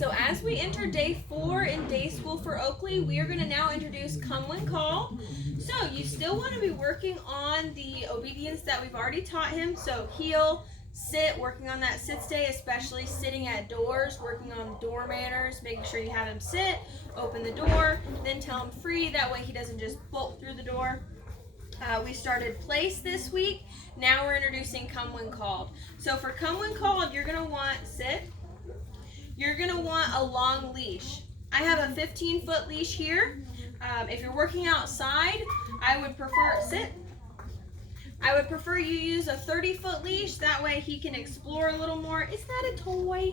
so as we enter day 4 in day school for Oakley, we are going to now introduce come when called. So you still want to be working on the obedience that we've already taught him. So heel, sit, working on that sit stay, especially sitting at doors, working on door manners, making sure you have him sit, open the door, then tell him free. That way he doesn't just bolt through the door. We started place this week. Now we're introducing come when called. So for come when called, you're going to want sit. You're going to want a long leash. I have a 15-foot leash here. If you're working outside, I would prefer sit. I would prefer you use a 30-foot leash. That way he can explore a little more. Is that a toy?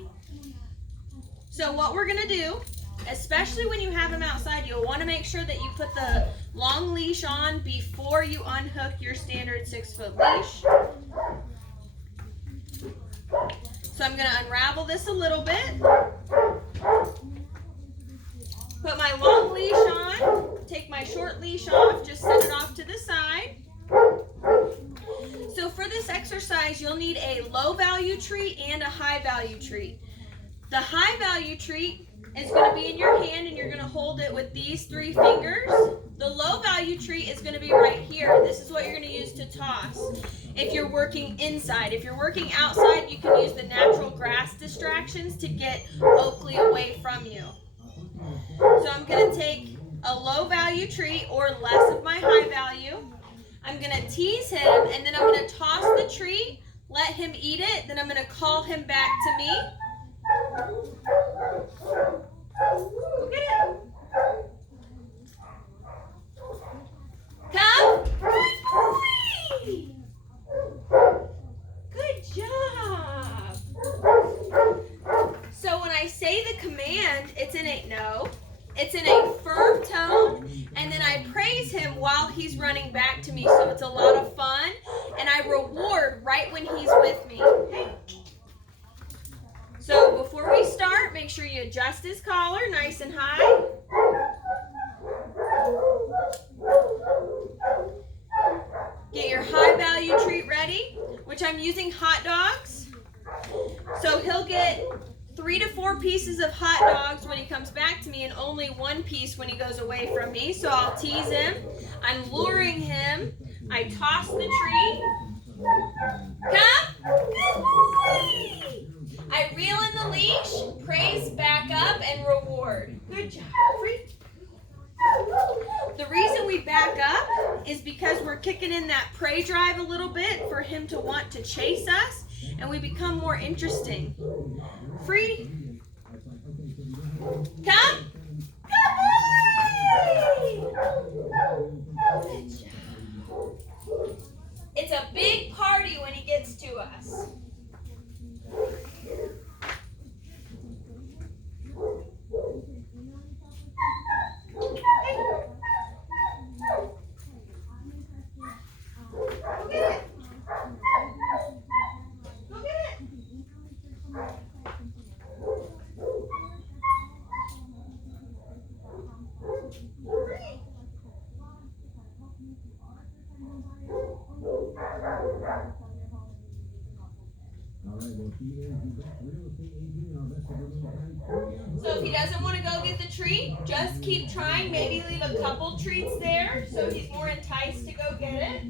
So what we're going to do, especially when you have him outside, you'll want to make sure that you put the long leash on before you unhook your standard 6-foot leash. So I'm going to unravel this a little bit. Put my long leash on, take my short leash off, just set it off to the side. So for this exercise, you'll need a low value treat and a high value treat. The high value treat is going to be in your hand and you're going to hold it with these 3 fingers. The low value treat is going to be right here. This is what you're going to use to toss if you're working inside. If you're working outside, you can use the natural grass distractions to get Oakley away from you. So I'm going to take a low value treat or less of my high value. I'm going to tease him and then I'm going to toss the treat, let him eat it, then I'm going to call him back to me. Go get it. Come. Good boy. Good job. So when I say the command, it's in a no. It's in a firm tone, and then I praise him while he's running back to me, so it's a lot of fun, and I reward right when he's with me. Hey. So before we start, make sure you adjust his collar nice and high. Get your high value treat ready, which I'm using hot dogs. So he'll get 3 to 4 pieces of hot dogs when he comes back to me and only 1 piece when he goes away from me. So I'll tease him. I'm luring him. I toss the treat. Come. Good boy. I reel in the leash, praise back up, and reward. Good job. Free. The reason we back up is because we're kicking in that prey drive a little bit for him to want to chase us, and we become more interesting. Free. Come. Good boy. Good job. It's a big party when he gets to us. So if he doesn't want to go get the treat, just keep trying. Maybe leave a couple treats there so he's more enticed to go get it.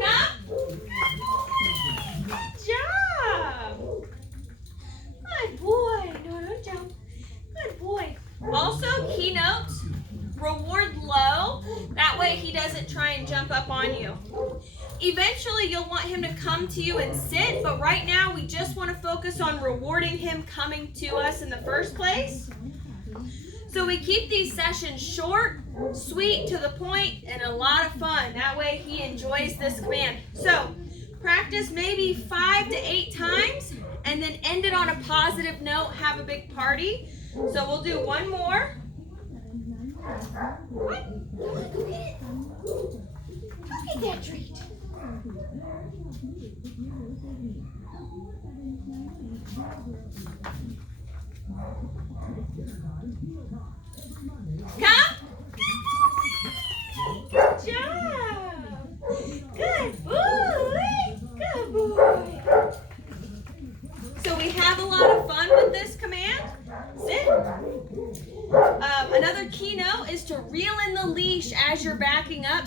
Come. Good job. Good boy. No, don't jump. Good boy. Also, keynotes. Reward low. That way he doesn't try and jump up on you. Eventually you'll want him to come to you and sit, but right now we just want to focus on rewarding him coming to us in the first place. So we keep these sessions short, sweet, to the point, and a lot of fun. That way he enjoys this command. So practice maybe 5 to 8 times and then end it on a positive note, have a big party. So we'll do one more. What? Come on, go get it. Go get that treat. Come. Good job. Good boy.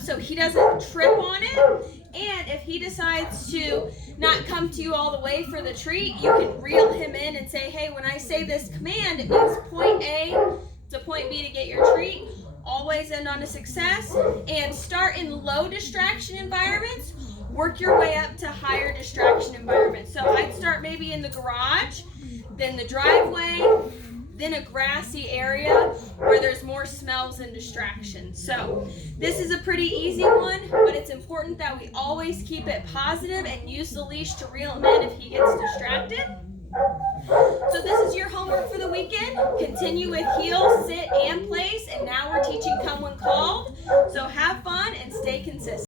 so he doesn't trip on it. And if he decides to not come to you all the way for the treat, you can reel him in and say, hey, when I say this command, it means point A to point B to get your treat. Always end on a success, and start in low distraction environments. Work your way up to higher distraction environments. So I'd start maybe in the garage, then the driveway, then a grassy area where there's more smells and distractions. So this is a pretty easy one, but it's important that we always keep it positive and use the leash to reel him in if he gets distracted. So this is your homework for the weekend. Continue with heel, sit, and place, and now we're teaching come when called. So have fun and stay consistent.